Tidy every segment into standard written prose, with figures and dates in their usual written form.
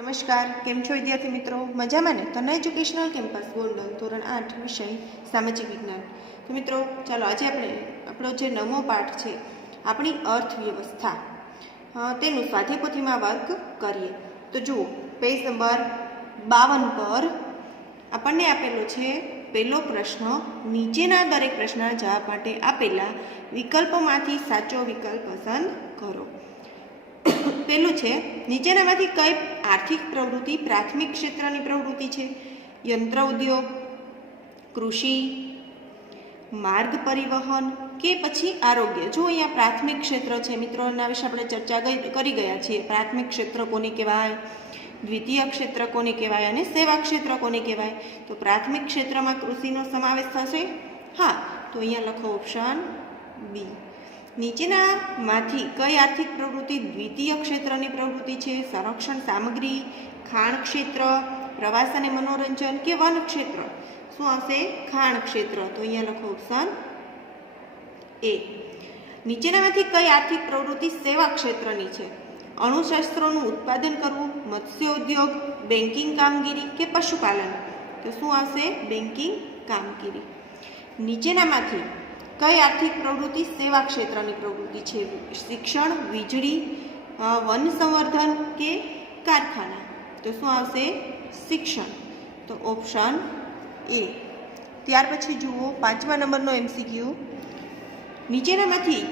નમસ્કાર, કેમ છો વિદ્યાર્થી મિત્રો? મજામાં ને? તના એજ્યુકેશનલ કેમ્પસ ગોંડલ ધોરણ 8 વિષય સામાજિક વિજ્ઞાન. તો મિત્રો ચાલો આજે આપણો જે નવમો પાઠ છે આપણી અર્થવ્યવસ્થા તેનું સ્વાધ્યાયપોથીમાં વર્ક કરીએ. તો જુઓ, પેજ નંબર 52 પર આપણને આપેલો છે પહેલો પ્રશ્ન. નીચેના દરેક પ્રશ્નના જવાબ માટે આપેલા વિકલ્પોમાંથી સાચો વિકલ્પ પસંદ કરો. પેલું છે, નીચેનામાંથી કઈ આર્થિક પ્રવૃત્તિ પ્રાથમિક ક્ષેત્રની પ્રવૃત્તિ છે? યંત્ર ઉદ્યોગ, કૃષિ, માર્ગ પરિવહન કે પછી આરોગ્ય? જો અહીંયા પ્રાથમિક ક્ષેત્ર છે મિત્રો, એના વિશે આપણે ચર્ચા કરી ગયા છીએ. પ્રાથમિક ક્ષેત્ર કોને કહેવાય, દ્વિતીય ક્ષેત્ર કોને કહેવાય અને સેવા ક્ષેત્ર કોને કહેવાય? તો પ્રાથમિક ક્ષેત્રમાં કૃષિનો સમાવેશ થશે. હા, તો અહીંયા લખો ઓપ્શન બી. નીચેનામાંથી કઈ આર્થિક પ્રવૃત્તિ દ્વિતીય ક્ષેત્રની પ્રવૃત્તિ છે? સંરક્ષણ સામગ્રી, ખાણ ક્ષેત્ર, પ્રવાસ અને મનોરંજન કે વન ક્ષેત્ર? શું આવશે? ખાણ ક્ષેત્ર. તો અહીંયા લખો ઓપ્શન એ. નીચેનામાંથી કઈ આર્થિક પ્રવૃત્તિ સેવા ક્ષેત્રની છે? અણુશસ્ત્રોનું ઉત્પાદન કરવું, મત્સ્ય ઉદ્યોગ, બેન્કિંગ કામગીરી કે પશુપાલન? તો શું આવશે? બેન્કિંગ કામગીરી. નીચેનામાંથી કઈ આર્થિક પ્રવૃત્તિ સેવા ક્ષેત્રની પ્રવૃત્તિ છે? શિક્ષણ, વીજળી, વન સંવર્ધન કે કારખાના? તો શું આવશે? શિક્ષણ. તો ઓપ્શન એ. ત્યાર પછી જુઓ 5મા નંબરનો MCQ. નીચેનામાંથી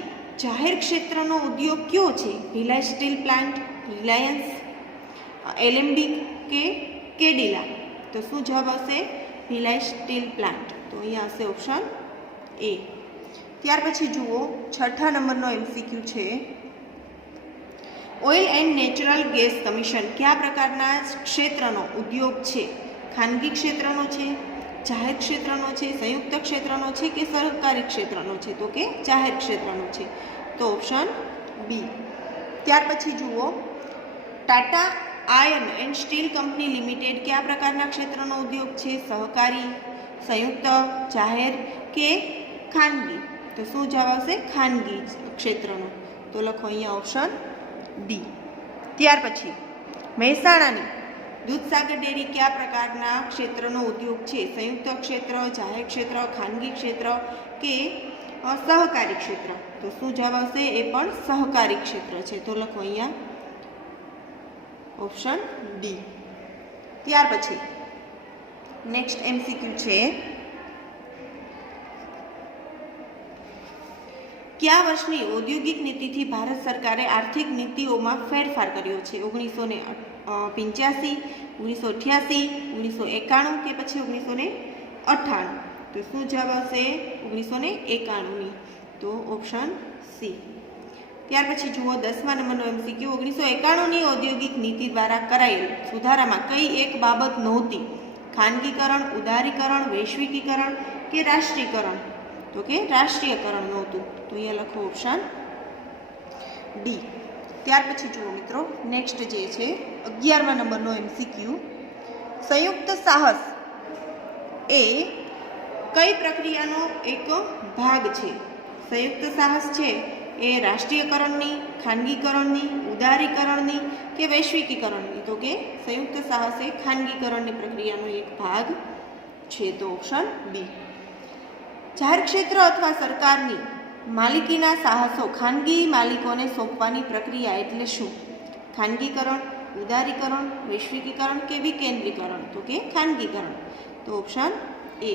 જાહેર ક્ષેત્રનો ઉદ્યોગ કયો છે? Bhilai steel plant, Reliance, Alembic કે કેડિલા? તો શું જવાબ આવશે? Bhilai steel plant. તો અહીંયા આવશે ઓપ્શન એ. ત્યાર પછી જુઓ 6ઠા નંબરનો MCQ છે. Oil and natural gas commission કયા પ્રકારના ક્ષેત્રનો ઉદ્યોગ છે? ખાનગી ક્ષેત્રનો છે, જાહેર ક્ષેત્રનો છે, સંયુક્ત ક્ષેત્રનો છે કે સરકારી ક્ષેત્રનો છે? તો કે જાહેર ક્ષેત્રનો છે. તો ઓપ્શન બી. ત્યાર પછી જુઓ, Tata iron and steel company limited કયા પ્રકારના ક્ષેત્રનો ઉદ્યોગ છે? સહકારી, સંયુક્ત, જાહેર કે ખાનગી? તો શું જવાબ આવશે? ખાનગી ક્ષેત્રનો. તો લખો અહીંયા ઓપ્શન ડી. ત્યાર પછી મહેસાણાની દૂધસાગર ડેરી કયા પ્રકારના ક્ષેત્રનો ઉદ્યોગ છે? સંયુક્ત ક્ષેત્ર, જાહેર ક્ષેત્ર, ખાનગી ક્ષેત્ર કે સહકારી ક્ષેત્ર? તો શું જવાબ આવશે? એ પણ સહકારી ક્ષેત્ર છે. તો લખો અહીંયા ઓપ્શન ડી. ત્યાર પછી નેક્સ્ટ MCQ છે. કયા વર્ષની ઔદ્યોગિક નીતિથી ભારત સરકારે આર્થિક નીતિઓમાં ફેરફાર કર્યો છે? 1985, 1988, 1991 કે પછી 1998? તો શું જવાબ આવશે? 1991ની. તો ઓપ્શન સી. ત્યાર પછી જુઓ 10મા નંબરનો MCQ. 1991ની ઔદ્યોગિક નીતિ દ્વારા કરાયેલ સુધારામાં કઈ એક બાબત નહોતી? ખાનગીકરણ, ઉદારીકરણ, વૈશ્વિકીકરણ કે રાષ્ટ્રીયકરણ? તો કે રાષ્ટ્રીયકરણ નહોતું. તો અહીંયા લખો ઓપ્શન ડી. ત્યાર પછી જુઓ મિત્રો, નેક્સ્ટ જે છે 11મા નંબરનો MCQ. સંયુક્ત સાહસ એ કઈ પ્રક્રિયાનો એક ભાગ છે? સંયુક્ત સાહસ છે એ રાષ્ટ્રીયકરણની, ખાનગીકરણની, ઉદારીકરણની કે વૈશ્વિકીકરણની? તો કે સંયુક્ત સાહસ એ ખાનગીકરણની પ્રક્રિયાનો એક ભાગ છે. તો ઓપ્શન બી. જાહેર ક્ષેત્ર અથવા સરકારની માલિકીના સાહસો ખાનગી માલિકોને સોંપવાની પ્રક્રિયા એટલે શું? ખાનગીકરણ, ઉદારીકરણ, વૈશ્વિકીકરણ કે વિકેન્દ્રીકરણ? તો કે ખાનગીકરણ. તો ઓપ્શન એ.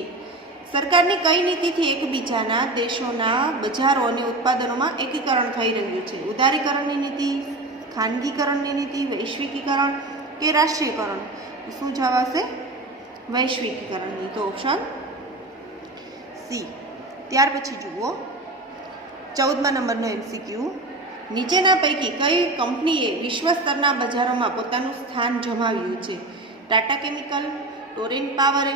સરકારની કઈ નીતિથી એકબીજાના દેશોના બજારો અને ઉત્પાદનોમાં એકીકરણ થઈ રહ્યું છે? ઉદારીકરણની નીતિ, ખાનગીકરણની નીતિ, વૈશ્વિકીકરણ કે રાષ્ટ્રીયકરણ? શું જવાબ આવશે? વૈશ્વિકીકરણની. તો ઓપ્શન સી. ત્યાર પછી જુઓ 14મા નંબરનો MCQ. નીચેના પૈકી કઈ કંપનીએ વિશ્વ સ્તરના બજારોમાં પોતાનું સ્થાન જમાવ્યું છે? Tata chemical, Torrent power,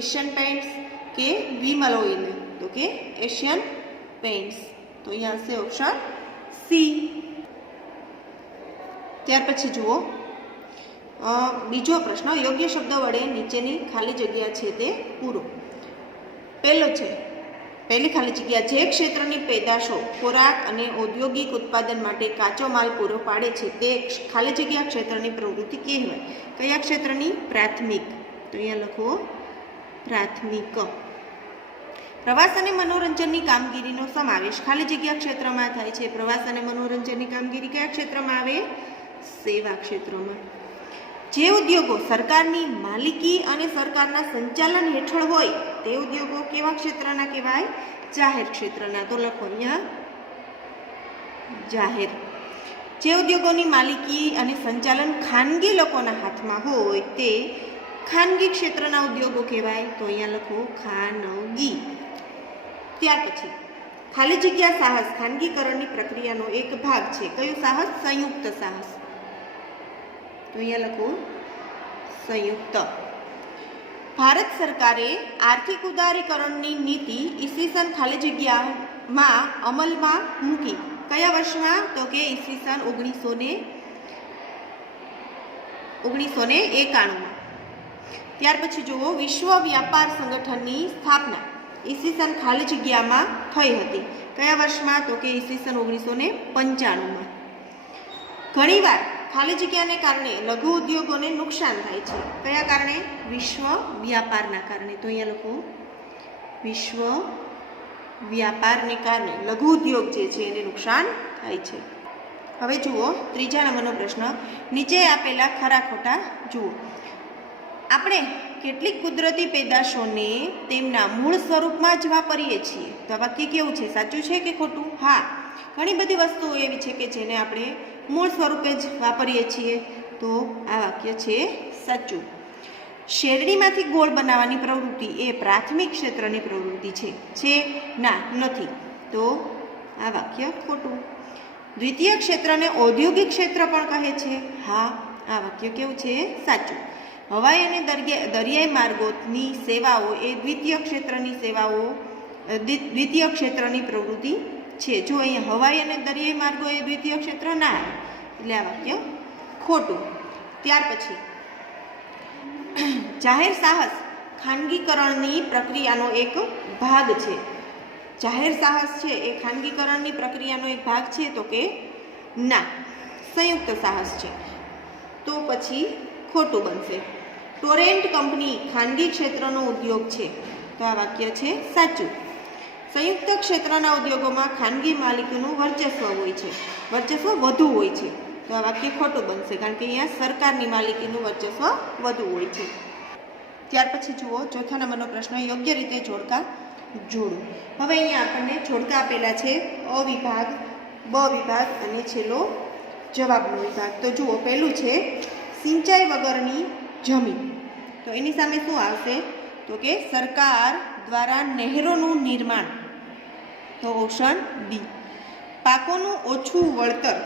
Asian paints કે વિમલ ઓઇલ? તો કે એશિયન પેઇન્ટ્સ. તો અહીંયા હશે ઓપ્શન સી. ત્યાર પછી જુઓ બીજો પ્રશ્ન. યોગ્ય શબ્દો વડે નીચેની ખાલી જગ્યા છે તે પૂરો. પહેલો છે પહેલી ખાલી જગ્યા, જે ક્ષેત્રની પેદાશો ખોરાક અને ઔદ્યોગિક ઉત્પાદન માટે કાચો માલ પૂરો પાડે છે તે ખાલી જગ્યા ક્ષેત્રની પ્રવૃત્તિ કહેવાય. કયા ક્ષેત્રની? પ્રાથમિક. તો અહીંયા લખો પ્રાથમિક. પ્રવાસ અને મનોરંજનની કામગીરીનો સમાવેશ ખાલી જગ્યા ક્ષેત્રમાં થાય છે. પ્રવાસ અને મનોરંજનની કામગીરી કયા ક્ષેત્રમાં આવે? સેવા ક્ષેત્રમાં. જે ઉદ્યોગો સરકારની માલિકી અને સરકારના સંચાલન હેઠળ હોય તે ઉદ્યોગો કેવા ક્ષેત્રના કહેવાય? જાહેર ક્ષેત્રના. તો લખો અહીંયા જાહેર. જે ઉદ્યોગોની માલિકી અને સંચાલન ખાનગી લોકોના હાથમાં હોય તે ખાનગી ક્ષેત્રના ઉદ્યોગો કહેવાય. તો અહીંયા લખો ખાનગી. ત્યાર પછી ખાલી જગ્યા સાહસ ખાનગીકરણની પ્રક્રિયાનો એક ભાગ છે. કયું સાહસ? સંયુક્ત સાહસ. તો અહીંયા લખો સંયુક્ત. ભારત સરકારે આર્થિક ઉદારીકરણની નીતિ ઈસવીસન ખાલી જગ્યામાં અમલમાં મૂકી. કયા વર્ષમાં? તો કે ઈસવીસન 1991. ત્યાર પછી જુઓ, વિશ્વ વ્યાપાર સંગઠનની સ્થાપના ઈસવીસન ખાલી જગ્યામાં થઈ હતી. કયા વર્ષમાં? તો કે ઈસવીસન 1995. ઘણીવાર ખાલી જગ્યાને કારણે લઘુ ઉદ્યોગોને નુકસાન થાય છે. કયા કારણે? વિશ્વ વ્યાપારના કારણે. તો અહીંયા લખો વિશ્વ વ્યાપારને કારણે લઘુ ઉદ્યોગ જે છે એને નુકસાન થાય છે. હવે જુઓ ત્રીજા નંબરનો પ્રશ્ન. નીચે આપેલા ખરા ખોટા જુઓ. આપણે કેટલીક કુદરતી પેદાશોને તેમના મૂળ સ્વરૂપમાં જ વાપરીએ છીએ. તો આ વાક્ય કેવું છે? સાચું છે કે ખોટું? હા, ઘણી બધી વસ્તુઓ એવી છે કે જેને આપણે મૂળ સ્વરૂપે જ વાપરીએ છીએ. તો આ વાક્ય છે સાચું. શેરડીમાંથી ગોળ બનાવવાની પ્રવૃત્તિ એ પ્રાથમિક ક્ષેત્રની પ્રવૃત્તિ છે? ના, નથી. તો આ વાક્ય ખોટું. દ્વિતીય ક્ષેત્રને ઔદ્યોગિક ક્ષેત્ર પણ કહે છે? હા, આ વાક્ય કેવું છે? સાચું. હવાઈ અને દરિયાઈ માર્ગોની સેવાઓ એ દ્વિતીય ક્ષેત્રની પ્રવૃત્તિ છે. જો અહીંયા હવાઈ અને દરિયાઈ માર્ગો એ દ્વિતીય ક્ષેત્ર ના આવે, એટલે આ વાક્ય ખોટું. ત્યાર પછી જાહેર સાહસ ખાનગીકરણની પ્રક્રિયાનો એક ભાગ છે. જાહેર સાહસ છે એ ખાનગીકરણની પ્રક્રિયાનો એક ભાગ છે? તો કે ના, સંયુક્ત સાહસ છે. તો પછી ખોટું બનશે. ટોરેન્ટ કંપની ખાનગી ક્ષેત્રનો ઉદ્યોગ છે? તો આ વાક્ય છે સાચું. સંયુક્ત ક્ષેત્રના ઉદ્યોગોમાં ખાનગી માલિકીનું વર્ચસ્વ હોય છે, વર્ચસ્વ વધુ હોય છે. તો આ વાક્ય ખોટું બનશે, કારણ કે અહીંયા સરકારની માલિકીનું વર્ચસ્વ વધુ હોય છે. ત્યાર પછી જુઓ ચોથા નંબરનો પ્રશ્ન. યોગ્ય રીતે જોડકા જોડો. હવે અહીંયા આપણને જોડકા આપેલા છે અ વિભાગ, બ વિભાગ અને છેલ્લો જવાબનો વિભાગ. તો જુઓ, પહેલું છે સિંચાઈ વગરની જમીન. તો એની સામે શું આવશે? તો કે સરકાર દ્વારા નહેરોનું નિર્માણ. તો ઓપ્શન બી. પાકોનું ઓછું વળતર.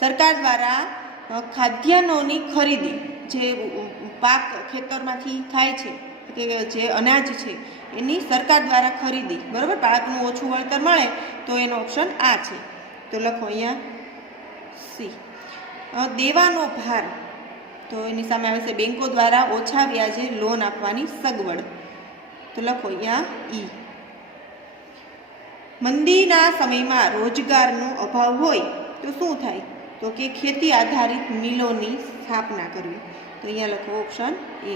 સરકાર દ્વારા ખાદ્યાન્નોની ખરીદી, જે પાક ખેતરમાંથી થાય છે કે જે અનાજ છે એની સરકાર દ્વારા ખરીદી, બરાબર. પાકનું ઓછું વળતર મળે તો એનો ઓપ્શન આ છે. તો લખો અહીંયા સી. દેવાનો ભાર. તો એની સામે આવે છે બેંકો દ્વારા ઓછા વ્યાજે લોન આપવાની સગવડ. તો લખો અહીંયા ઈ. મંદીના સમયમાં રોજગારનો અભાવ હોય તો શું થાય? તો કે ખેતી આધારિત મિલોની સ્થાપના કરવી. તો અહીંયા લખો ઓપ્શન એ.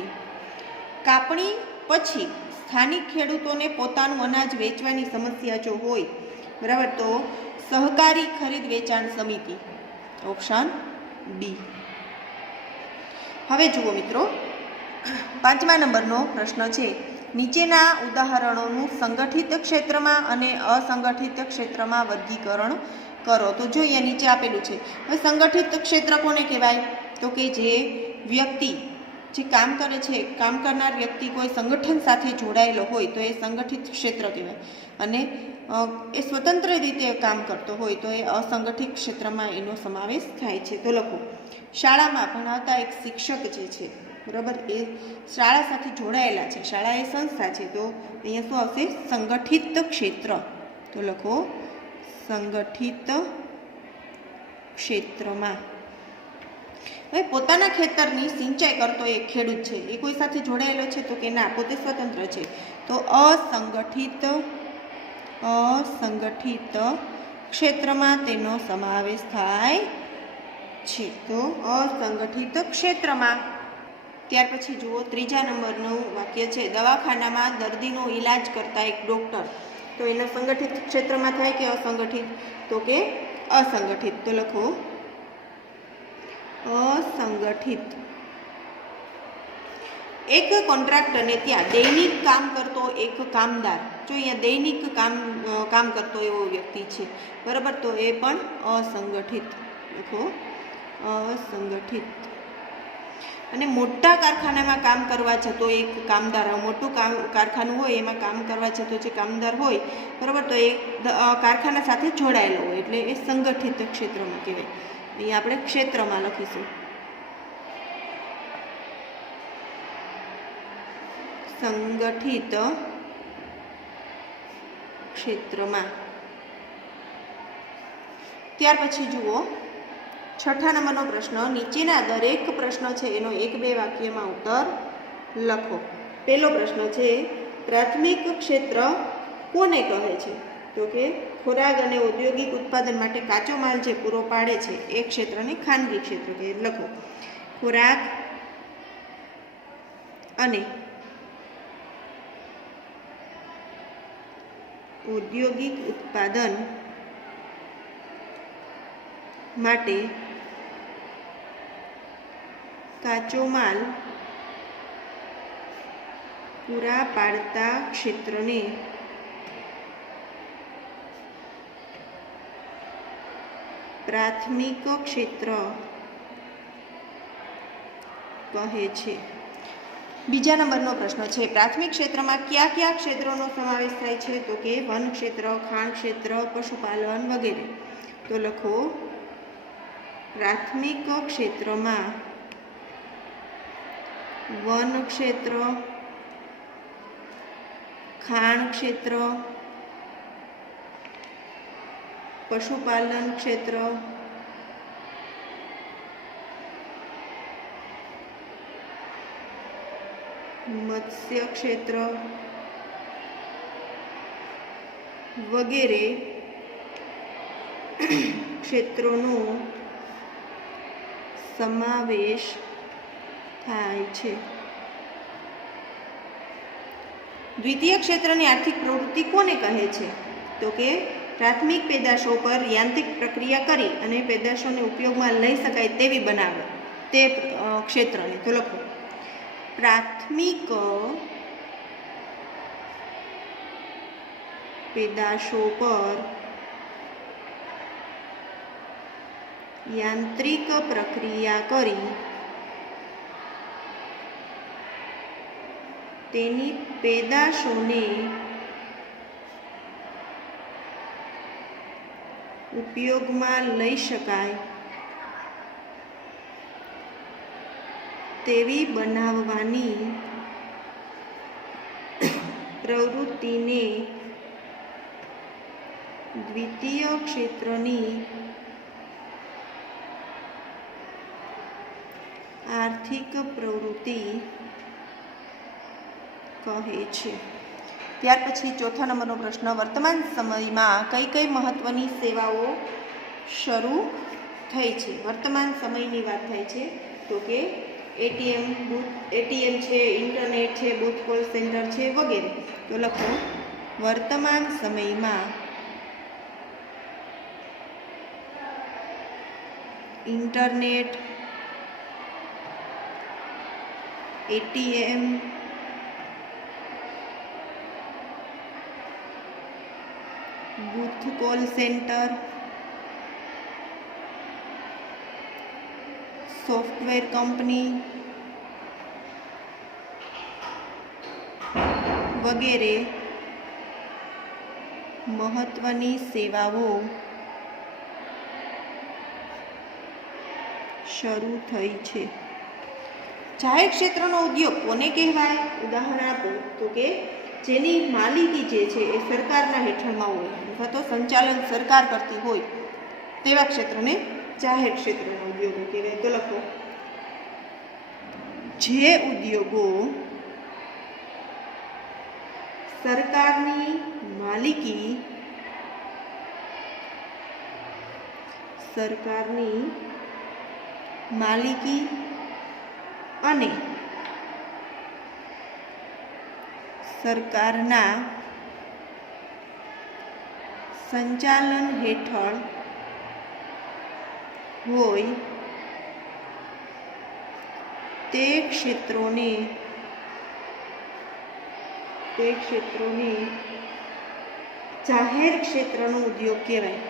કાપણી પછી સ્થાનિક ખેડૂતોને પોતાનું અનાજ વેચવાની સમસ્યા જો હોય, બરાબર, તો સહકારી ખરીદ વેચાણ સમિતિ. Option B. હવે જુઓ મિત્રો, પાંચમા નંબરનો પ્રશ્ન છે. નીચેના ઉદાહરણોનું સંગઠિત ક્ષેત્રમાં અને અસંગઠિત ક્ષેત્રમાં વર્ગીકરણ કરો. તો જો અહીંયા નીચે આપેલું છે. હવે સંગઠિત ક્ષેત્ર કોને કહેવાય? તો કે જે વ્યક્તિ જે કામ કરે છે, કામ કરનાર વ્યક્તિ કોઈ સંગઠન સાથે જોડાયેલો હોય તો એ સંગઠિત ક્ષેત્ર કહેવાય. અને એ સ્વતંત્ર રીતે કામ કરતો હોય તો એ અસંગઠિત ક્ષેત્રમાં એનો સમાવેશ થાય છે. તો લખો, શાળામાં ભણાવતા એક શિક્ષક જે છે, બરાબર, એ શાળા સાથે જોડાયેલા છે. શાળા એ સંસ્થા છે. તો અહીંયા શું આવશે? સંગઠિત ક્ષેત્ર. તો લખો સંગઠિત ક્ષેત્રમાં. હવે પોતાના ખેતરની સિંચાઈ કરતો એક ખેડૂત છે, એ કોઈ સાથે જોડાયેલો છે? તો કે ના, પોતે સ્વતંત્ર છે. તો અસંગઠિત ક્ષેત્રમાં તેનો સમાવેશ થાય છે. તો અસંગઠિત ક્ષેત્રમાં. ત્યાર પછી જુઓ ત્રીજા નંબરનું વાક્ય છે, દવાખાનામાં દર્દીનો ઈલાજ કરતા એક ડૉક્ટર. તો એનો સંગઠિત ક્ષેત્રમાં થાય કે અસંગઠિત? તો કે અસંગઠિત. તો લખો અસંગઠિત. એક કોન્ટ્રાક્ટરને ત્યાં દૈનિક કામ કરતો એક કામદાર. જો અહીંયા દૈનિક કામ કરતો એવો વ્યક્તિ છે, બરાબર, તો એ પણ અસંગઠિત. લખો અસંગઠિત. અને મોટા કારખાનામાં કામ કરવા જતો એક કામદાર, મોટું કારખાનું હોય એમાં કામ કરવા જતો જે કામદાર હોય, બરાબર, તો એ કારખાના સાથે જોડાયેલો હોય એટલે એ સંગઠિત ક્ષેત્રમાં કહેવાય. અહીંયા આપણે ક્ષેત્રમાં લખીશું સંગઠિત ક્ષેત્રમાં. ત્યાર પછી જુઓ છઠ્ઠા નંબરનો પ્રશ્ન, નીચેના દરેક પ્રશ્ન છે એનો 1-2 વાક્યમાં ઉત્તર લખો. પહેલો પ્રશ્ન છે, પ્રાથમિક ક્ષેત્ર કોને કહે છે? તો કે ખોરાક અને ઔદ્યોગિક ઉત્પાદન માટે કાચો માલ જે પૂરો પાડે છે એ ક્ષેત્રને ખાનગી ક્ષેત્ર કહે. લખો ખોરાક અને ઔદ્યોગિક ઉત્પાદન માટે કાચો માલ પૂરા પાડતા ક્ષેત્રને પ્રાથમિક ક્ષેત્ર કહે છે. બીજા નંબરનો પ્રશ્ન છે, પ્રાથમિક ક્ષેત્રમાં કયા કયા ક્ષેત્રોનો સમાવેશ થાય છે? તો કે વન ક્ષેત્ર, ખાણ ક્ષેત્ર, પશુપાલન વગેરે. તો લખો પ્રાથમિક ક્ષેત્રમાં વન ક્ષેત્ર, ખાણ ક્ષેત્ર, પશુપાલન ક્ષેત્ર, મત્સ્ય ક્ષેત્ર વગેરે ક્ષેત્રોનો સમાવેશ થાય છે. દ્વિતીય ક્ષેત્રની આર્થિક પ્રવૃત્તિ કોને કહે છે? તો કે પ્રાથમિક પેદાશો પર યાંત્રિક પ્રક્રિયા કરી અને પેદાશોને ઉપયોગમાં લઈ શકાય તેવી બનાવે તે ક્ષેત્રને. તો લખો પ્રાથમિક પેદાશો પર યાંત્રિક પ્રક્રિયા કરી તેની પેદાશોને ઉપયોગમાં લઈ શકાય તેવી બનાવવાની પ્રવૃત્તિને દ્વિતીય ક્ષેત્રની આર્થિક પ્રવૃત્તિ કહે છે. ત્યાર પછી ચોથા નંબરનો પ્રશ્ન, વર્તમાન સમયમાં કઈ કઈ મહત્વની સેવાઓ શરૂ થઈ છે? વર્તમાન સમયની વાત થાય છે તો કે એટીએમ છે, ઇન્ટરનેટ છે, બૂથ કોલ સેન્ટર છે વગેરે. તો લખો વર્તમાન સમયમાં internet, ATM, booth call centre, software company વગેરે મહત્વની સેવાઓ શરૂ થઈ છે. જાહેર ક્ષેત્રનો ઉદ્યોગ કોને કહેવાય? ઉદાહરણ આપો તો કે જેની માલિકી જે છે એ સરકારના હેઠળમાં હોય અથવા તો સંચાલન સરકાર કરતી હોય તેવા ક્ષેત્રને જાહેર ક્ષેત્રના ઉદ્યોગો કહેવાય. તો લખો જે ઉદ્યોગો સરકારની માલિકી અને સરકારના સંચાલન હેઠળ હોય તે ક્ષેત્રોને જાહેર ક્ષેત્રનો ઉદ્યોગ કહેવાય.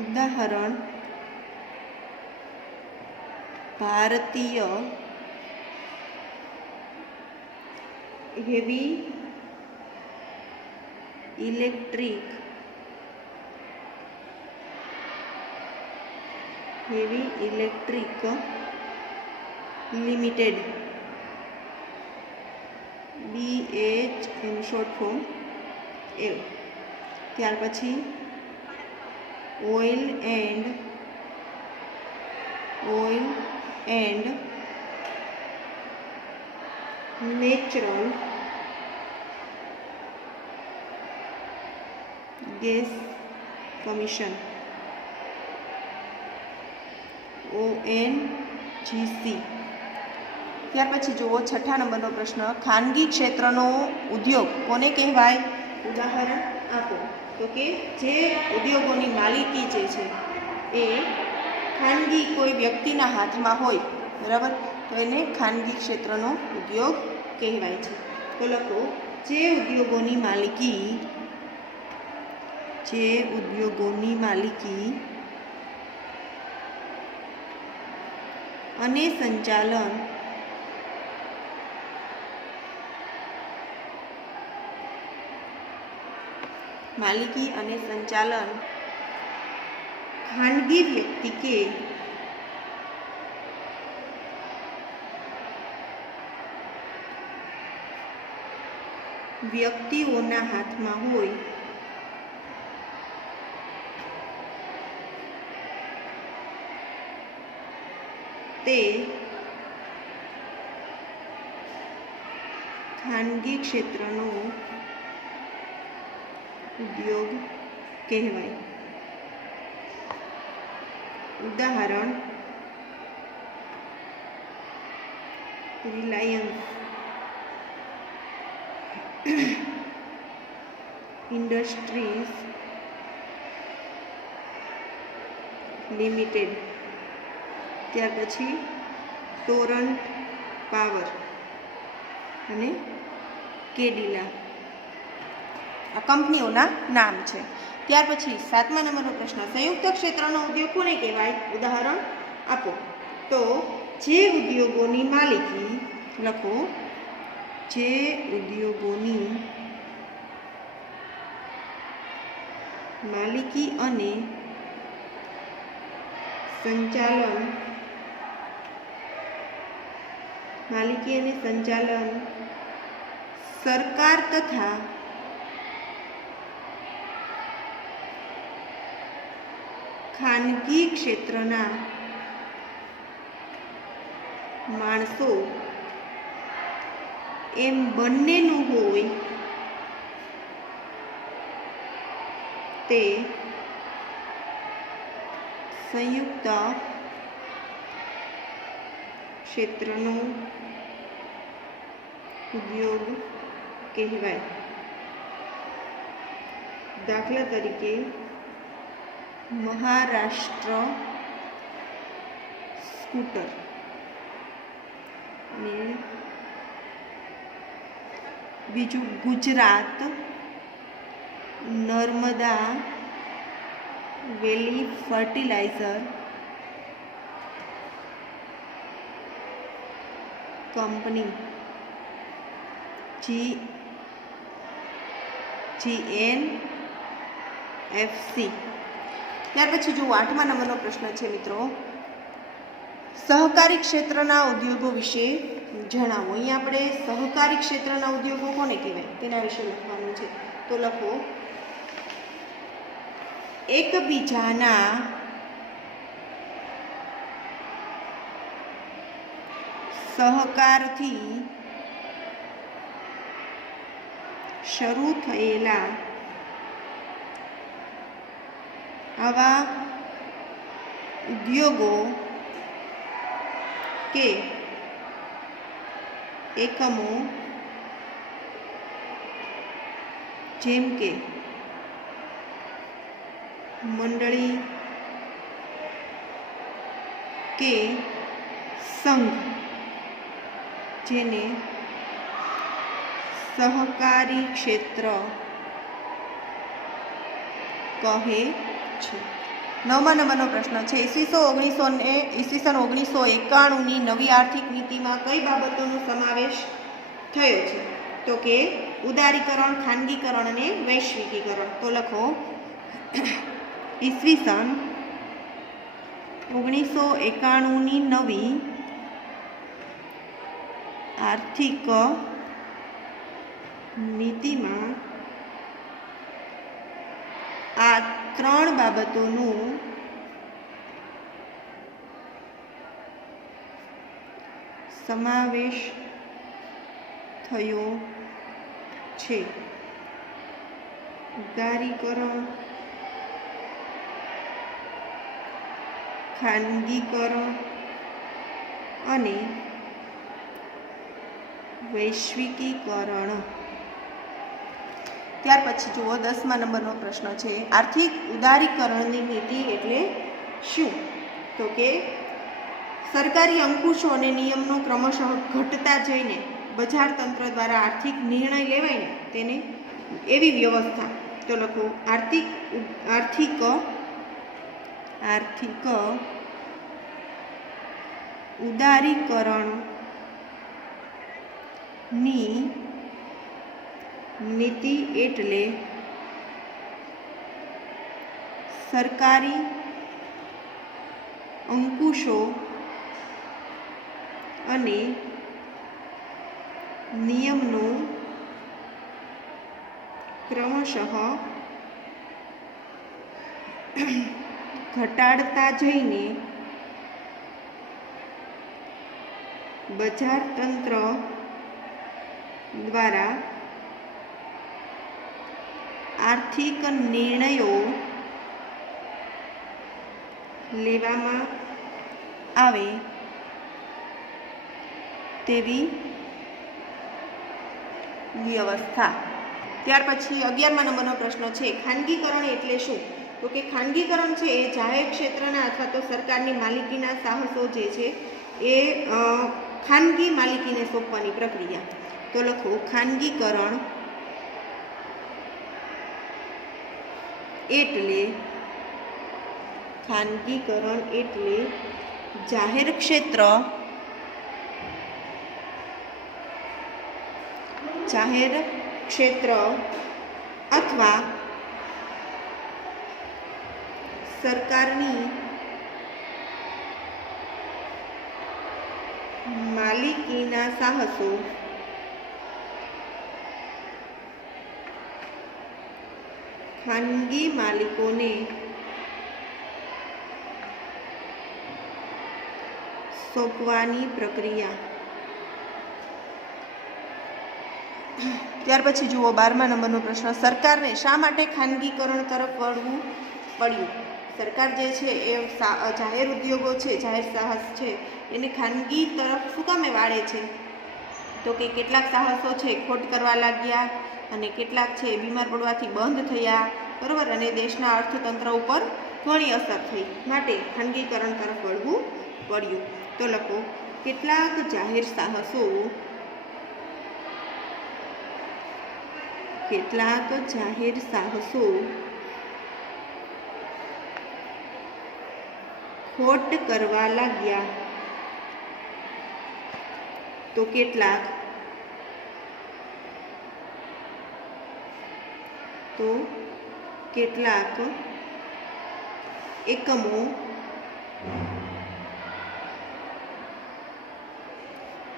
ઉદાહરણ ભારતીય heavy electric limited BHM short form એવું. ત્યાર પછી oil and natural gas commission ONGC. ત્યાર પછી જુઓ 6 નંબરનો પ્રશ્ન, ખાનગી ક્ષેત્રનો ઉદ્યોગ કોને કહેવાય? ઉદાહરણ આપો. તો કે જે ઉદ્યોગોની માલિકી જે છે એ ખાનગી કોઈ વ્યક્તિના હાથમાં હોય, બરાબર, તો એને ખાનગી ક્ષેત્રનો ઉદ્યોગ કહેવાય છે. તો લખો જે ઉદ્યોગોની માલિકી અને સંચાલન ખાનગી વ્યક્તિ કે વ્યક્તિઓના હાથમાં હોય તે ખાનગી ક્ષેત્રનો ઉદ્યોગ કહેવાય. ઉદાહરણ રિલાયન્સ ઇન્ડસ્ટ્રીઝ લિમિટેડ. ત્યાર પછી ટોરન્ટ પાવર અને કેડિલા આ કંપનીઓના નામ છે. ત્યાર પછી 7મા નંબરનો પ્રશ્ન, સંયુક્ત ક્ષેત્રનો ઉદ્યોગ કોને કહેવાય? ઉદાહરણ આપો. તો જે ઉદ્યોગોની માલિકી, લખો જે ઉદ્યોગોની માલિકી અને સંચાલન સરકાર તથા ખાનગી ક્ષેત્રના માણસો એમ બંનેનું હોય તે સંયુક્ત ક્ષેત્રનો ઉદ્યોગ કહેવાય. દાખલા તરીકે મહારાષ્ટ્ર સ્કૂટર અને બીજું ગુજરાત નર્મદા વેલી ફર્ટિલાઇઝર કંપની GNFC. ત્યાર પછી જુઓ 8મા નંબરનો પ્રશ્ન છે મિત્રો, સહકારી ક્ષેત્રના ઉદ્યોગો વિશે જણાવો. અહીંયા આપણે સહકારી ક્ષેત્રના ઉદ્યોગો કોને કહેવાય તેના વિશે લખવાનું છે. તો લખો, એકબીજાના સહકારથી શરૂ થયેલા આવા ઉદ્યોગો કે એકમો જેમ કે મંડળી કે સંઘ, જેને સહકારી ક્ષેત્ર કહે છે. 9મા નંબરનો પ્રશ્ન છે. ઈસવીસન 1991ની નવી આર્થિક નીતિમાં કઈ બાબતોનો સમાવેશ થયો છે? તો કે ઉદારીકરણ, ખાનગીકરણ અને વૈશ્વિકીકરણ. તો લખો, ઈસવીસન 1991ની નવી આર્થિક નીતિમાં આ 3 બાબતોનો સમાવેશ થયો છે. ઉદારીકરણ, ખાનગીકરણ અને વૈશ્વિકીકરણ. ત્યાર પછી જુઓ 10મા નંબરનો પ્રશ્ન છે. આર્થિક ઉદારીકરણની નીતિ એટલે શું? તો કે સરકારી અંકુશો અને નિયમનો ક્રમશઃ ઘટતા જઈને બજાર તંત્ર દ્વારા આર્થિક નિર્ણય લેવાય ને તેને એવી વ્યવસ્થા. તો લખો, આર્થિક ઉદારીકરણની નીતિ એટલે સરકારી અંકુશો અને નિયમનો ક્રમશઃ ઘટાડતા જઈને બજાર તંત્ર દ્વારા આર્થિક નિર્ણયો લેવામાં આવે તેવી વ્યવસ્થા. ત્યાર પછી 11મા નંબરનો પ્રશ્ન છે. ખાનગીકરણ એટલે શું? તો કે ખાનગીકરણ છે એ જાહેર ક્ષેત્રના અથવા તો સરકારની માલિકીના સાહસો જે છે એ ખાનગી માલિકીને સોંપવાની પ્રક્રિયા. તો લખો, ખાનગીકરણ એટલે જાહેર ક્ષેત્ર અથવા સરકારની માલિકીના સાહસો ખાનગી માલિકોને સોંપવાની પ્રક્રિયા. ત્યાર પછી જુઓ 12મા નંબરનો પ્રશ્ન. સરકારને શા માટે ખાનગીકરણ તરફ વળવું પડ્યું? સરકાર જે છે એ જાહેર ઉદ્યોગો છે, જાહેર સાહસ છે એને ખાનગી તરફ શું કામે વાળે છે? તો કે કેટલાક સાહસો છે ખોટ કરવા લાગ્યા અને કેટલાક છે બીમાર પડવાથી બંધ થયા, બરાબર, અને દેશના અર્થતંત્ર ઉપર ઘણી અસર થઈ, માટે ખાનગીકરણ તરફ વળવું પડ્યું. તો લખો, કેટલાક જાહેર સાહસો ખોટ કરવા લાગ્યા તો કેટલાક એકમો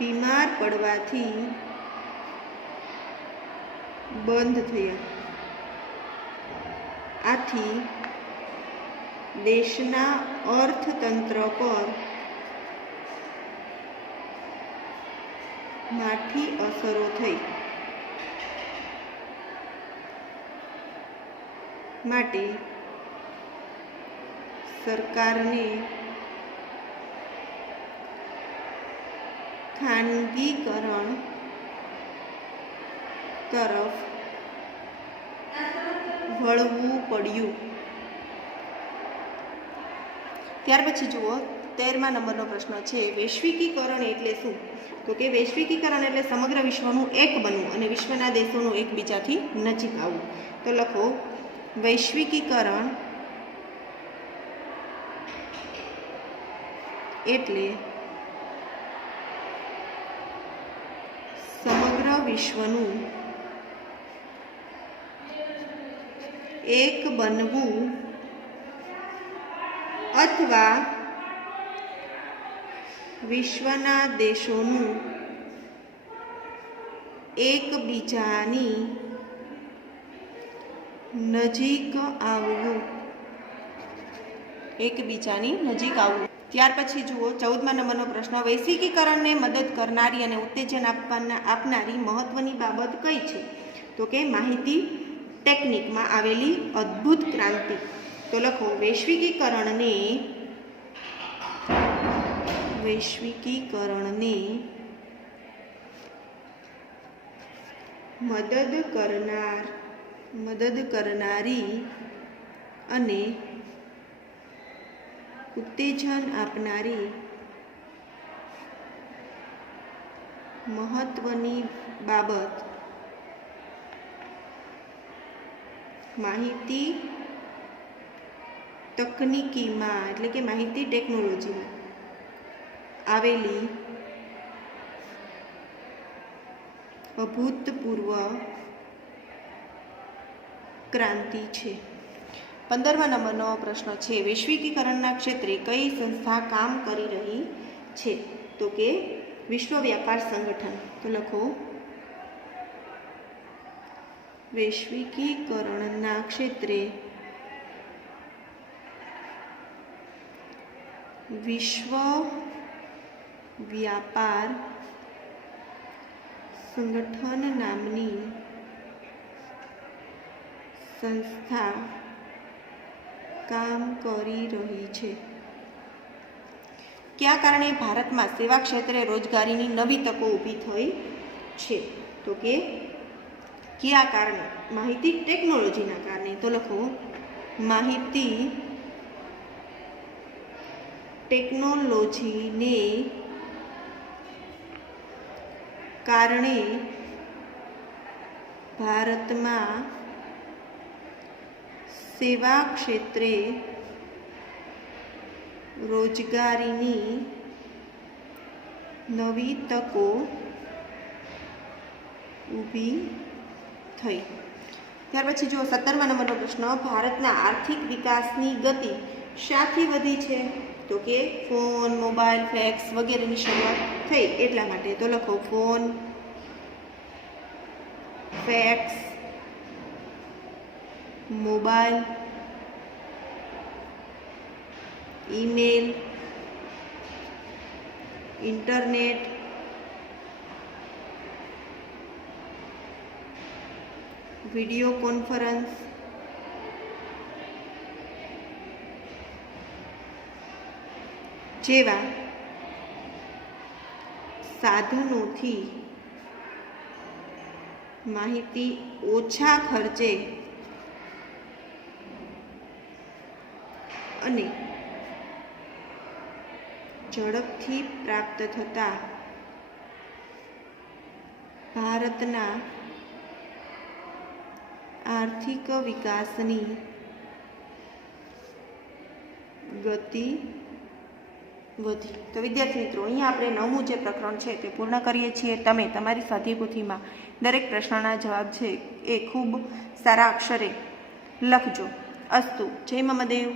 બીમાર પડવાથી બંધ થયા. આથી દેશના અર્થતંત્ર પર માઠી અસરો થઈ. માટે સરકારને ખાનગીકરણ તરફ વળવું પડ્યું. ત્યાર પછી જુઓ 13મા નંબરનો પ્રશ્ન છે, વૈશ્વિકીકરણ એટલે શું? તો કે વૈશ્વિકીકરણ એટલે સમગ્ર વિશ્વનું એક બનવું અને વિશ્વના દેશોનું એકબીજાથી નજીક આવવું. તો લખો વૈશ્વિકીકરણ એટલે સમગ્ર વિશ્વનું એક બનવું અથવા વિશ્વના દેશોનું એકબીજાની નજીક આવવું. એકબીજાની નજીક આવવું. ત્યાર પછી જુઓ 14મા નંબરનો પ્રશ્ન, વૈશ્વિકીકરણને મદદ કરનારી અને ઉત્તેજન આપનારી મહત્વની બાબત કઈ છે? તો કે માહિતી ટેકનિકમાં આવેલી અદ્ભુત ક્રાંતિ. તો લખો વૈશ્વિકીકરણને મદદ કરનારી અને ઉત્તેજન આપનારી મહત્વની બાબત માહિતી તકનીકીમાં એટલે કે માહિતી ટેકનોલોજીમાં આવેલી અભૂતપૂર્વ ક્રાંતિ છે. 15મા નંબરનો પ્રશ્ન છે, વૈશ્વિકીકરણના ક્ષેત્રે કઈ સંસ્થા કામ કરી રહી છે? તો કે વિશ્વ વ્યાપાર સંગઠન. તો લખો વૈશ્વિકીકરણના ક્ષેત્રે વિશ્વ વ્યાપાર સંગઠન નામની સંસ્થા કામ કરી રહી છે. કયા કારણે ભારતમાં સેવા ક્ષેત્રે રોજગારીની નવી તકો ઊભી થઈ છે? તો કે કયા કારણે? માહિતી ટેકનોલોજીના કારણે. તો લખો માહિતી ટેકનોલોજીને કારણે ભારતમાં સેવા ક્ષેત્રે રોજગારીની નવી તકો ઊભી થઈ. ત્યાર પછી જો 17મા નંબરનો પ્રશ્ન, ભારતના આર્થિક વિકાસની ગતિ શાથી વધી છે? તો કે ફોન, મોબાઈલ, ફેક્સ વગેરેની શરૂઆત થઈ એટલા માટે. તો લખો phone, fax, mobile, email, internet, video conference, જેવા સાધનોથી માહિતી ઓછા ખર્ચે અને ઝડપથી પ્રાપ્ત થતા ભારતના આર્થિક વિકાસની ગતિ વધી. તો વિદ્યાર્થી મિત્રો, અહીંયા આપણે 9મું જે પ્રકરણ છે તે પૂર્ણ કરીએ છીએ. તમે તમારી સ્વાધ્યાયપોથીમાં દરેક પ્રશ્નના જવાબ છે એ ખૂબ સારા અક્ષરે લખજો. અસ્તુ. જય મહાદેવ.